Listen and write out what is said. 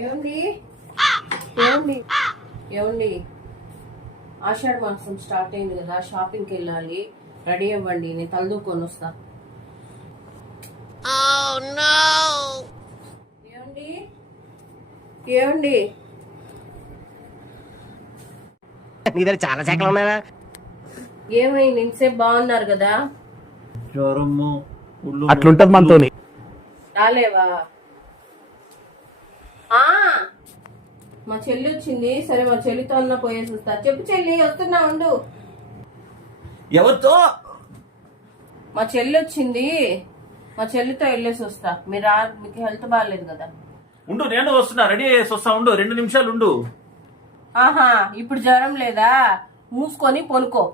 ఏమండి ఏమండి ఏమండి ఆషాఢ మాసం స్టార్ట్ అయింది కదా, షాపింగ్కి వెళ్ళాలి. రెడీ అవ్వండి, నేను తలదూకొని వస్తా. ఏమండి ఏమండి నీ దగ్గర చాలా శాఖలు ఉన్నాయా? ఏమైంది? ఇంతసేపు బాగున్నారు కదా. జ్వరము అట్లుంటది మనతోని. రాలేవా? ఆ మా చెల్లి వచ్చింది. సరే మా చెల్లితో అన్న పోయేసి వస్తా. చెప్పు చెల్లి, వస్తున్నా ఉండు. ఎవరితో? మా చెల్లి వచ్చింది, మా చెల్లితో వెళ్ళేసి వస్తా. మీకు హెల్త్ బాగాలేదు కదా. ఉండు, నేను వస్తున్నా, రెడీ అయ్యేసి వస్తా. ఉండు, 2 నిమిషాలు ఉండు. ఆహా, ఇప్పుడు జ్వరం లేదా? మూసుకొని పొనుకో.